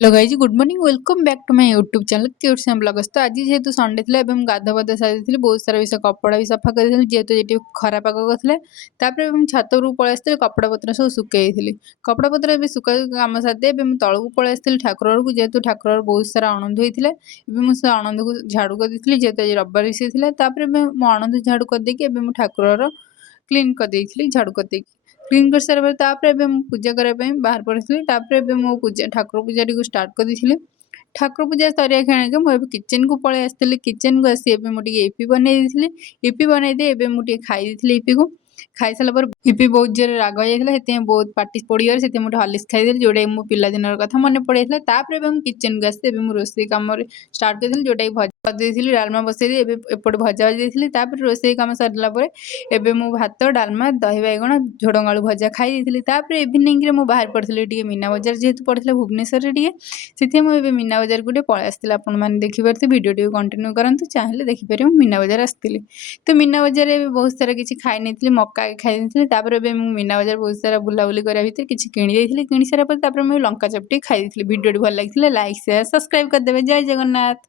Hello guys good morning welcome back to my YouTube channel cute sim vlogs. तो आज जेहेतु Sunday था एवं गाधा बाधा सारी बहुत सारा विषय कपड़ा भी सफा कर जेहेतु ये खरा पाग करते छात उपरକୁ पलि आसती कपड़ा पतर सब सुखई कपड़ा पतर भी सुखा कम साथी तौक पलि आसती ठाकुर घर को जेहेतु ठाकुर बहुत सारा अणंद होते से अणंद को झाड़ू करदी जेहेतु आज रविवार विषय मो अणंद झाड़ू करदेकी ठाकुर क्लीन करदेली झाड़ू करदे क्लीन कर सारा पर पूजा करने बाहर पड़ी मो पूजा ठाकुर पूजा टी स्टार्ट कर दी ठाकुर पूजा सरिया खेण मुझे किचेन को पलि आसती किचेन को आसी मुझे इपी बनई इपी बनई मुझे खाई इपी को खाई सारा इपी बहुत जोर राग जाता बहुत पार्टी पड़गला से मुझे हलिस खाईदेली जोटा मो पिला दिन कथा मन पड़ जाता किचेन को आसी रोषे कम स्टार्ट कर जोटा भजा डालमा बसई एपटे भजा भाजी रोषे कम सरला भात डालमा दही बैगण झोड़ंग आलू भजा खाई इवनिंग में बाहर पड़ी मीना बजार जेहेतु पड़ता भुवनेश्वर से मुझे मीना बजार को पलि आसती आपने देखिपारे भिडियो कंटिन्यू करूँ चाहिए देखिपारे मीना बजार आसती तो मीना बजार में बहुत सारा किसी खाई नहीं मक्का खाई मीना बजार बहुत सारा बुलाबुली करा भितर किसी किणी सारा मुझे लंका चपटी खाई भिडियो भल लगी लाइक शेयर सब्सक्राइब करदे जय जगन्नाथ।